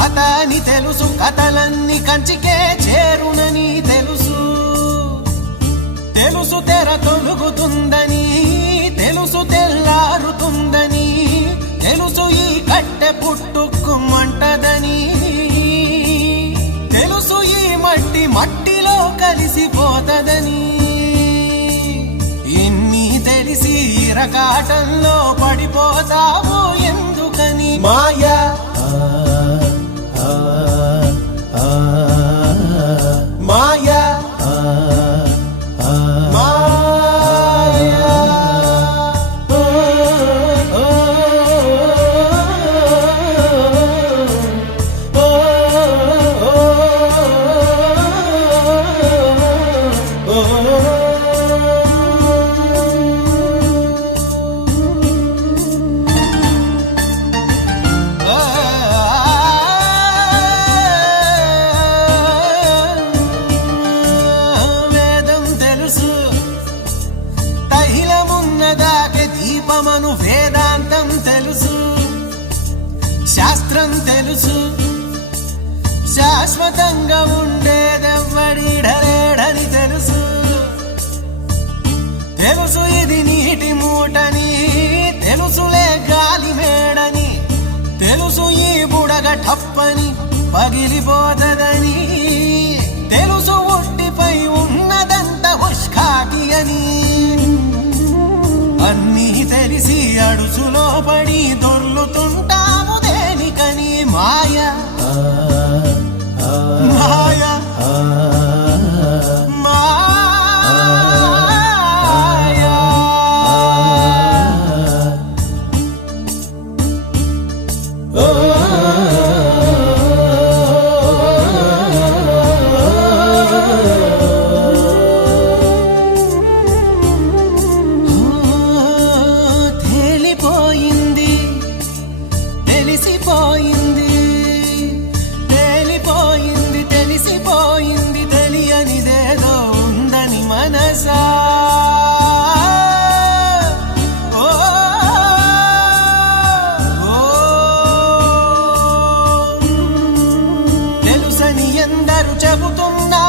కథ అని తెలుసు, కథలన్నీ కంచికే చేరునని తెలుసు. తెలుసు తెర తొలుగుతుందని, తెలుసు తెల్లారుతుందని, తెలుసు ఈ కట్టె పుట్టుకుమంటదని, తెలుసు ఈ మట్టి మట్టిలో కలిసిపోతదని. ఇన్ని తెలిసి ఇరకాటంలో పడిపోతావు ఎందుకని? మాయా మాయా దీపమను వేదాంతం తెలుసు, శాస్త్రం తెలుసు, శాశ్వతంగా ఉండేదెవ్వడిడలేడని తెలుసు. తెలుసు ఇది నీటి మూటని, తెలుసులే గాలి మేడని, తెలుసు ఈ బుడగ టప్పని పగిలిపోతదని, తెలుసు ఒట్టిపై ఉన్నదంత ఉష్కాకి అని. అన్నీ తెలిసి అడుసులో పడి దొర్లుతుంటాము దేనికని? మాయా మాయా మాయా. తెలిసిపోయింది, తేలిపోయింది, తెలిసిపోయింది, తెలియనిదేదో ఉందని మనసా. తెలుసని ఎందరు చెబుతున్నా